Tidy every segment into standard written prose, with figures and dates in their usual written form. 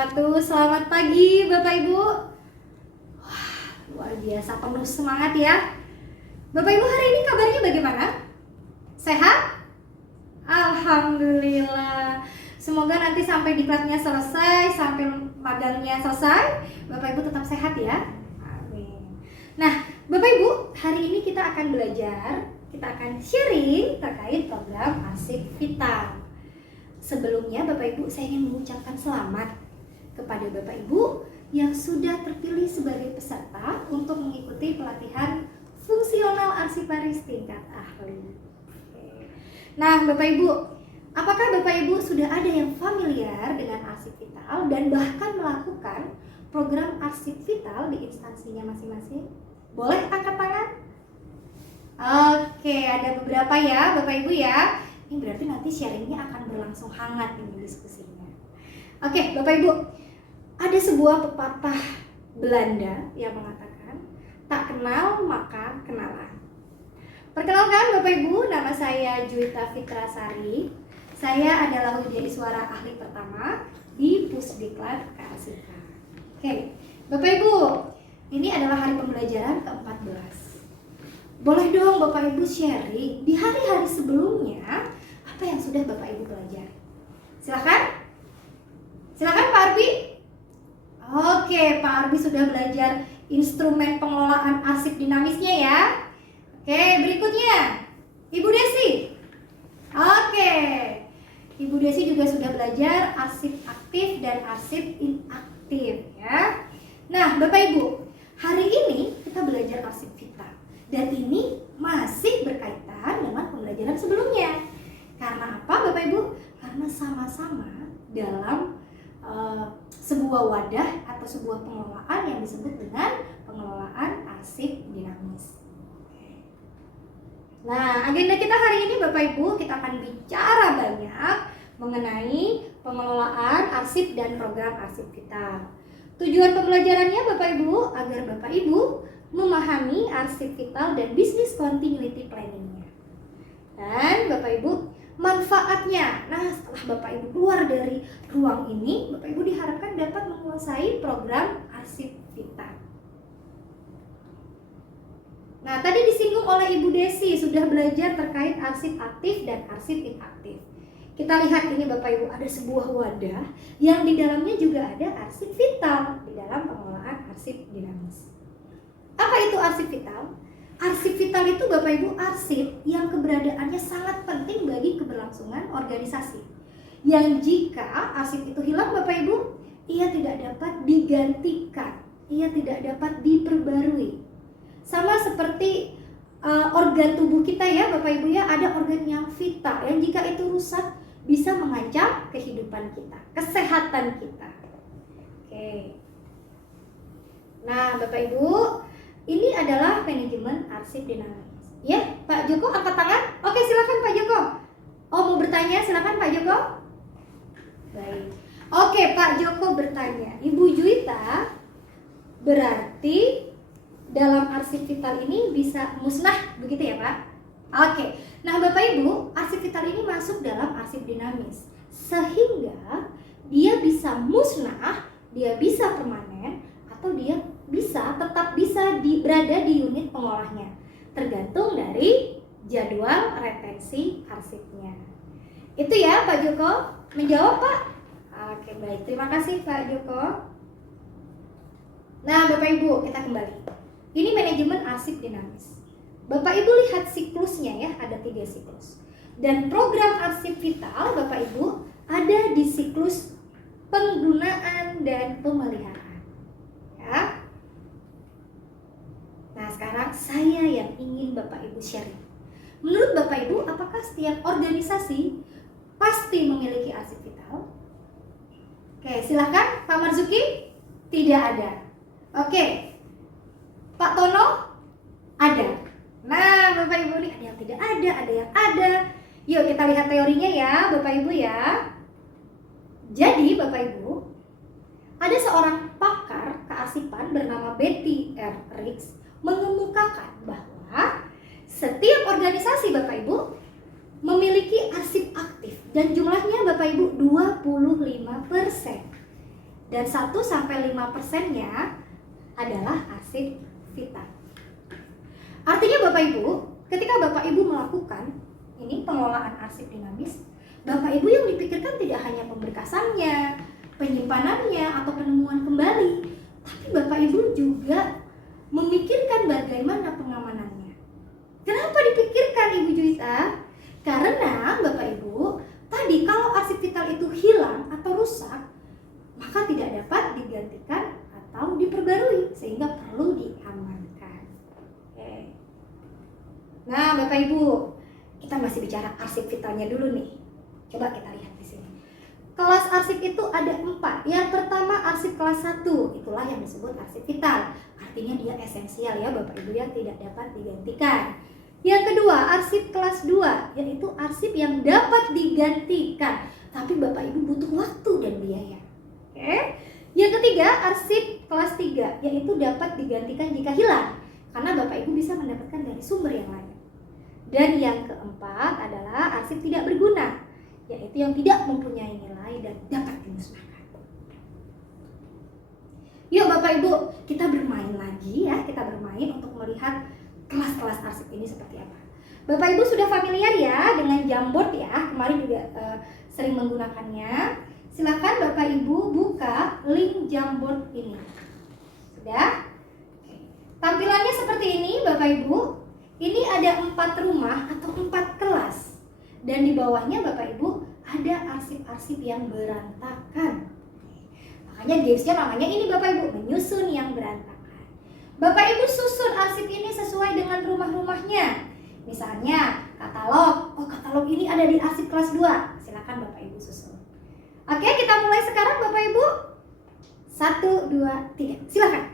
wabarakatuh. Selamat pagi Bapak Ibu. Wah, luar biasa, penuh semangat ya. Bapak Ibu, hari ini kabarnya bagaimana? Sehat? Alhamdulillah. Semoga nanti sampai diklatnya selesai, sampai magangnya selesai, Bapak Ibu tetap sehat ya. Amin. Nah, Bapak Ibu, hari ini kita akan belajar, kita akan sharing terkait program Arsip Vital. Sebelumnya Bapak Ibu, saya ingin mengucapkan selamat kepada Bapak Ibu yang sudah terpilih sebagai peserta untuk mengikuti pelatihan fungsional arsiparis tingkat ahli. Nah Bapak Ibu, apakah Bapak Ibu sudah ada yang familiar dengan Arsip Vital dan bahkan melakukan program Arsip Vital di instansinya masing-masing? Boleh angkat tangan? Oke, ada beberapa ya Bapak Ibu ya. Ini berarti nanti sharingnya akan berlangsung hangat ini diskusinya. Oke, Bapak Ibu, ada sebuah pepatah Belanda yang mengatakan, tak kenal maka kenalan. Perkenalkan Bapak Ibu, nama saya Juwita Fitrasari. Saya adalah Widya Iswara ahli pertama di Pusdiklat KASIK. Oke, Bapak Ibu, ini adalah hari pembelajaran ke-14. Boleh dong Bapak Ibu sharing di hari-hari sebelumnya apa yang sudah Bapak Ibu pelajari. Silakan. Silakan Pak Arbi. Oke, Pak Arbi sudah belajar instrumen pengelolaan arsip dinamisnya ya. Oke, berikutnya Ibu Desi. Oke, Ibu Desi juga sudah belajar arsip aktif dan arsip inaktif ya. Nah, Bapak Ibu, hari ini kita belajar arsip vital. Dan ini masih berkaitan dengan pembelajaran sebelumnya. Karena apa Bapak Ibu? Karena sama-sama dalam sebuah wadah atau sebuah pengelolaan yang disebut dengan pengelolaan arsip dinamis. Nah, agenda kita hari ini Bapak Ibu, kita akan bicara banyak mengenai pengelolaan arsip dan program arsip vital. Tujuan pembelajarannya Bapak Ibu, agar Bapak Ibu memahami arsip vital dan bisnis continuity planningnya. Dan Bapak Ibu, manfaatnya. Nah, setelah Bapak Ibu keluar dari ruang ini, Bapak Ibu diharapkan dapat menguasai program arsip vital. Nah, tadi disinggung oleh Ibu Desi, sudah belajar terkait arsip aktif dan arsip inaktif. Kita lihat ini Bapak Ibu, ada sebuah wadah yang di dalamnya juga ada arsip vital di dalam pengelolaan arsip dinamis. Apa itu arsip vital? Arsip vital itu Bapak Ibu arsip yang keberadaannya sangat penting bagi keberlangsungan organisasi. Yang jika arsip itu hilang Bapak Ibu, ia tidak dapat digantikan, ia tidak dapat diperbarui. Sama seperti organ tubuh kita ya Bapak Ibu ya, ada organ yang vital yang jika itu rusak bisa mengancam kehidupan kita, kesehatan kita. Oke. Nah Bapak Ibu, ini adalah manajemen arsip dinamis. Ya, Pak Joko angkat tangan. Oke, silakan Pak Joko. Oh, mau bertanya? Silakan Pak Joko. Baik. Oke, Pak Joko bertanya. Ibu Juwita, berarti dalam arsip vital ini bisa musnah, begitu ya Pak? Oke. Nah, Bapak Ibu, arsip vital ini masuk dalam arsip dinamis. Sehingga dia bisa musnah, dia bisa permanen, atau dia tetap bisa berada di unit pengolahnya, tergantung dari jadwal retensi arsipnya. Itu ya Pak Joko, menjawab Pak? Oke, baik, terima kasih Pak Joko. Nah Bapak Ibu, kita kembali. Ini manajemen arsip dinamis. Bapak Ibu lihat siklusnya ya, ada 3 siklus. Dan program arsip vital Bapak Ibu ada di siklus penggunaan dan pemeliharaan ya. Nah sekarang saya yang ingin Bapak Ibu sharing. Menurut Bapak Ibu, apakah setiap organisasi pasti memiliki arsip vital? Oke, silakan Pak Marzuki. Tidak ada. Oke, Pak Tono? Ada. Nah Bapak Ibu, nih ada yang tidak ada yang ada. Yuk kita lihat teorinya ya Bapak Ibu ya. Jadi Bapak Ibu, ada seorang pakar kearsipan bernama Betty R. Riggs mengemukakan bahwa setiap organisasi Bapak Ibu memiliki arsip aktif dan jumlahnya Bapak Ibu 25%. Dan 1-5%-nya adalah arsip vital. Artinya Bapak Ibu, ketika Bapak Ibu melakukan ini pengelolaan arsip dinamis, Bapak Ibu yang dipikirkan tidak hanya pemberkasannya, penyimpanannya, atau penemuan kembali, tapi Bapak Ibu juga memikirkan bagaimana pengamanannya. Kenapa dipikirkan Ibu Juwita? Karena Bapak Ibu, tadi kalau arsip vital itu hilang atau rusak, maka tidak dapat digantikan atau diperbarui, sehingga perlu diamankan. Oke. Nah Bapak Ibu, kita masih bicara arsip vitalnya dulu nih. Coba kita lihat di sini. Kelas arsip itu ada 4. Yang pertama arsip kelas 1, itulah yang disebut arsip vital. Artinya dia esensial ya Bapak Ibu, yang tidak dapat digantikan. Yang kedua arsip kelas 2, yaitu arsip yang dapat digantikan, tapi Bapak Ibu butuh waktu dan biaya. Oke. Yang ketiga arsip kelas 3, yaitu dapat digantikan jika hilang, karena Bapak Ibu bisa mendapatkan dari sumber yang lain. Dan yang keempat adalah arsip tidak berguna, yaitu yang tidak mempunyai nilai dan dapat dimusnahkan. Yuk Bapak Ibu, kita bermain lagi ya, kita bermain untuk melihat kelas-kelas arsip ini seperti apa. Bapak Ibu sudah familiar ya dengan Jamboard ya, kemarin juga sering menggunakannya. Silakan Bapak Ibu buka link Jamboard ini. Sudah? Oke. Tampilannya seperti ini Bapak Ibu. Ini ada 4 rumah atau 4 kelas. Dan di bawahnya Bapak Ibu ada arsip-arsip yang berantakan. Makanya gamesnya namanya ini Bapak Ibu, menyusun yang berantakan. Bapak Ibu susun arsip ini sesuai dengan rumah-rumahnya. Misalnya katalog, katalog ini ada di arsip kelas 2. Silakan Bapak Ibu susun. Oke, kita mulai sekarang Bapak Ibu. 1, 2, 3. Silakan.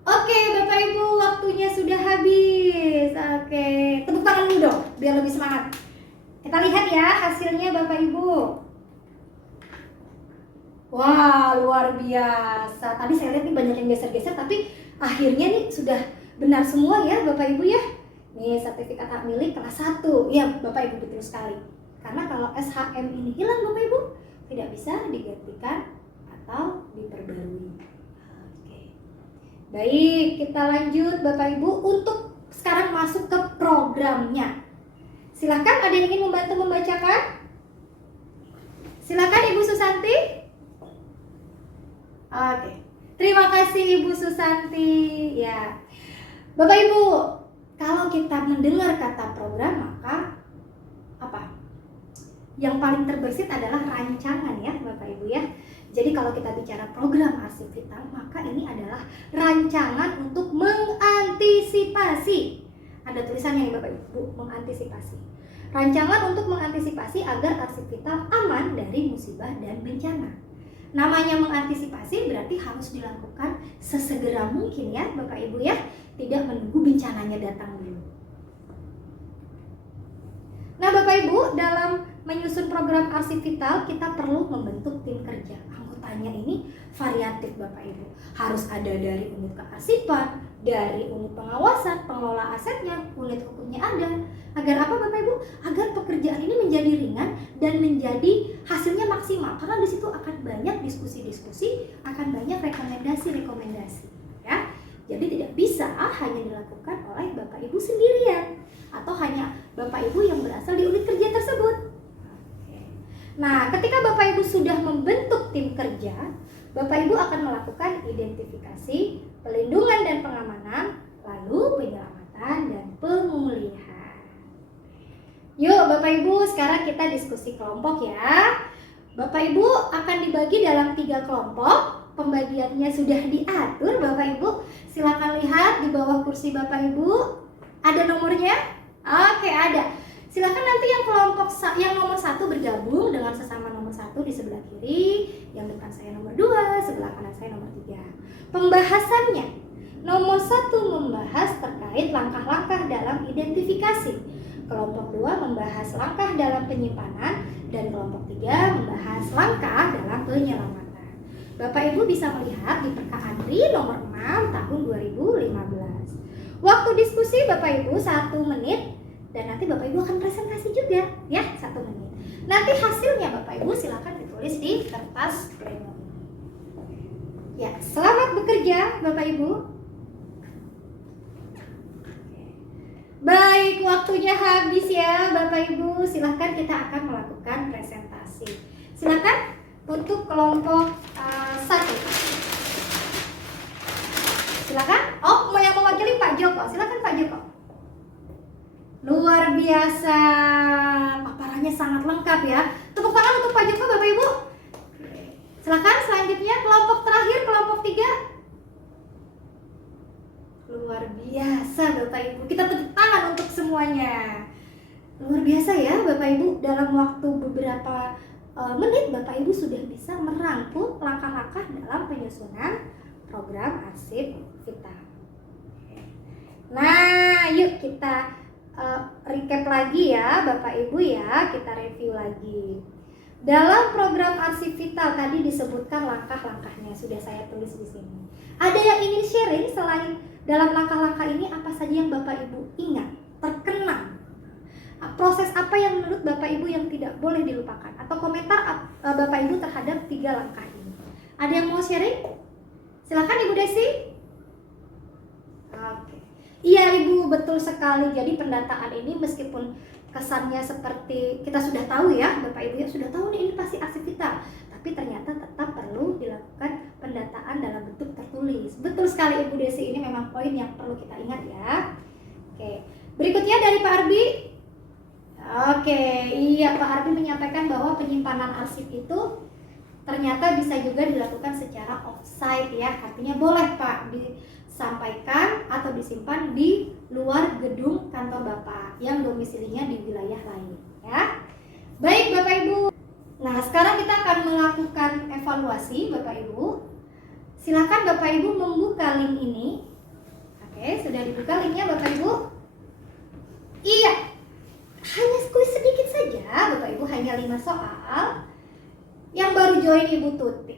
Oke Bapak Ibu, waktunya sudah habis. Oke, tepuk tangan dulu dong biar lebih semangat. Kita lihat ya hasilnya Bapak Ibu. Wah, luar biasa. Tadi saya lihat nih banyak yang geser-geser, tapi akhirnya nih sudah benar semua ya Bapak Ibu ya. Nih sertifikat hak milik kelas 1. Ya Bapak Ibu, betul sekali. Karena kalau SHM ini hilang Bapak Ibu, tidak bisa digantikan atau diperbarui. Oke. Baik, kita lanjut Bapak Ibu untuk sekarang masuk ke programnya. Silakan, ada yang ingin membantu membacakan? Silakan Ibu Susanti. Oke, terima kasih Ibu Susanti. Ya, Bapak Ibu, kalau kita mendengar kata program, maka apa? Yang paling terbesit adalah rancangan ya Bapak Ibu ya. Jadi kalau kita bicara program arsip vital, maka ini adalah rancangan untuk mengantisipasi. Ada tulisannya nih Bapak Ibu, mengantisipasi. Rancangan untuk mengantisipasi agar arsip vital aman dari musibah dan bencana. Namanya mengantisipasi berarti harus dilakukan sesegera mungkin ya Bapak Ibu ya, tidak menunggu bencananya datang dulu. Nah Bapak Ibu, dalam menyusun program arsip vital kita perlu membentuk tim kerja. Anggotanya ini variatif Bapak Ibu. Harus ada dari unit kearsipan, dari unit pengawasan, pengelola asetnya, unit hukumnya ada. Agar apa Bapak Ibu? Agar pekerjaan ini menjadi ringan dan menjadi hasilnya maksimal. Karena di situ akan banyak diskusi-diskusi, akan banyak rekomendasi-rekomendasi. Ya, jadi tidak bisa hanya dilakukan oleh Bapak Ibu sendirian atau hanya Bapak Ibu yang berasal di unit kerja tersebut. Nah, ketika Bapak Ibu sudah membentuk tim kerja, Bapak Ibu akan melakukan identifikasi, pelindungan dan pengamanan, lalu penyelamatan dan pemulihan. Yuk Bapak Ibu, sekarang kita diskusi kelompok ya. Bapak Ibu akan dibagi dalam 3 kelompok. Pembagiannya sudah diatur Bapak Ibu. Silakan lihat di bawah kursi Bapak Ibu. Ada nomornya? Oke, ada. Silakan nanti yang nomor 1 bergabung dengan sesama nomor 1 di sebelah kiri, yang depan saya nomor 2, sebelah kanan saya nomor 3. Pembahasannya, nomor 1 membahas terkait langkah-langkah dalam identifikasi. Kelompok 2 membahas langkah dalam penyimpanan, dan kelompok 3 membahas langkah dalam penyelamatan. Bapak Ibu bisa melihat di PK Andri nomor 6 tahun 2015. Waktu diskusi Bapak Ibu 1 menit, dan nanti Bapak Ibu akan presentasi juga ya 1 menit. Nanti hasilnya Bapak Ibu silakan ditulis tulis di kertas pleno. Ya, selamat bekerja Bapak Ibu. Baik, waktunya habis ya Bapak Ibu. Silahkan kita akan melakukan presentasi. Silahkan untuk kelompok 1. Silakan. Oh, yang mewakili Pak Joko. Silakan Pak Joko. Luar biasa. Paparannya sangat lengkap ya. Tepuk tangan untuk Pak Joko Bapak Ibu. Silakan selanjutnya kelompok terakhir, kelompok 3. Luar biasa Bapak Ibu. Kita tepuk tangan untuk semuanya. Luar biasa ya Bapak Ibu. Dalam waktu beberapa menit Bapak Ibu sudah bisa merangkum langkah-langkah dalam penyusunan program arsip Vita. Nah, yuk kita recap lagi ya Bapak Ibu ya, kita review lagi. Dalam program arsip Vita tadi disebutkan langkah-langkahnya, sudah saya tulis di sini. Ada yang ingin sharing selain dalam langkah-langkah ini apa saja yang Bapak Ibu ingat, terkenang? Proses apa yang menurut Bapak Ibu yang tidak boleh dilupakan? Atau komentar Bapak Ibu terhadap 3 langkah ini? Ada yang mau sharing? Silakan Ibu Desi. Oke. Iya Ibu, betul sekali. Jadi pendataan ini meskipun kesannya seperti kita sudah tahu ya, Bapak Ibu ya sudah tahu nih ini pasti arsip Vita, tapi ternyata tetap perlu dilakukan pendataan dalam bentuk tertulis. Betul sekali Ibu Desi, ini memang poin yang perlu kita ingat ya. Oke. Berikutnya dari Pak Arbi. Oke, iya Pak Arbi menyampaikan bahwa penyimpanan arsip itu ternyata bisa juga dilakukan secara offsite ya. Artinya boleh Pak disampaikan atau disimpan di luar gedung kantor Bapak yang domisilinya di wilayah lain ya. Baik Bapak Ibu. Nah, sekarang kita akan melakukan evaluasi Bapak Ibu. Silakan Bapak Ibu membuka link ini. Oke, sudah dibuka linknya Bapak Ibu? Iya. Hanya kuis sedikit saja Bapak Ibu, hanya 5 soal. Yang baru join Ibu Tuti.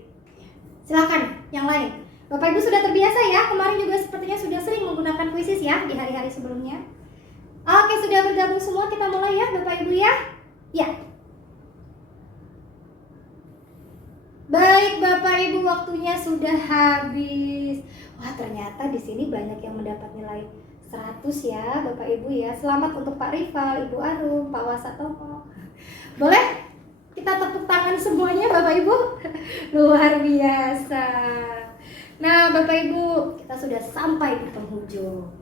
Silakan yang lain. Bapak Ibu sudah terbiasa ya, kemarin juga sepertinya sudah sering menggunakan kuisis ya di hari-hari sebelumnya. Oke, sudah bergabung semua, kita mulai ya Bapak Ibu ya. Ya. Baik Bapak Ibu, waktunya sudah habis. Wah, ternyata di sini banyak yang mendapat nilai 100 ya Bapak Ibu ya. Selamat untuk Pak Rival, Ibu Arum, Pak Wasatomo. Boleh kita tepuk tangan semuanya Bapak Ibu. Luar biasa. Nah Bapak Ibu, kita sudah sampai di penghujung.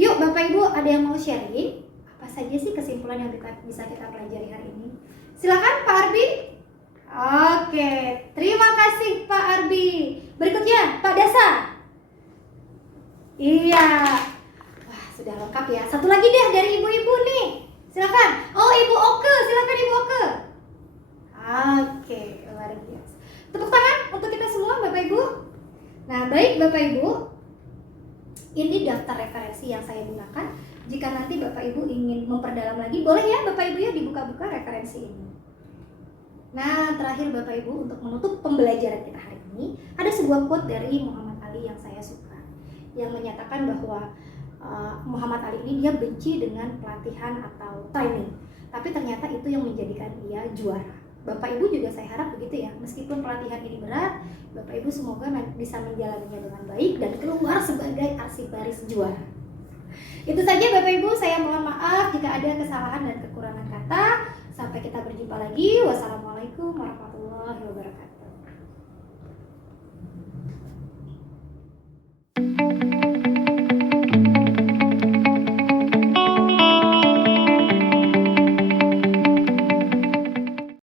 Yuk Bapak Ibu, ada yang mau sharing? Apa saja sih kesimpulan yang bisa kita pelajari hari ini? Silakan Pak Arbi. Oke, terima kasih Pak Arbi. Berikutnya Pak Dasa. Iya. Wah, sudah lengkap ya. Satu lagi deh dari ibu-ibu nih. Silakan. Oh, Ibu Oke, silakan Ibu Oke. Oke, luar biasa. Tepuk tangan untuk kita semua Bapak Ibu. Nah, baik Bapak Ibu. Ini daftar referensi yang saya gunakan. Jika nanti Bapak Ibu ingin memperdalam lagi, boleh ya Bapak Ibu ya dibuka-buka referensi ini. Nah, terakhir Bapak Ibu, untuk menutup pembelajaran kita hari ini, ada sebuah quote dari Muhammad Ali yang saya suka, yang menyatakan bahwa Muhammad Ali ini dia benci dengan pelatihan atau training, tapi ternyata itu yang menjadikan dia juara. Bapak Ibu juga saya harap begitu ya, meskipun pelatihan ini berat, Bapak Ibu semoga bisa menjalaninya dengan baik dan keluar sebagai arsiparis juara. Itu saja Bapak Ibu, saya mohon maaf jika ada kesalahan dan kekurangan kata. Sampai kita berjumpa lagi. Wassalamualaikum warahmatullahi wabarakatuh.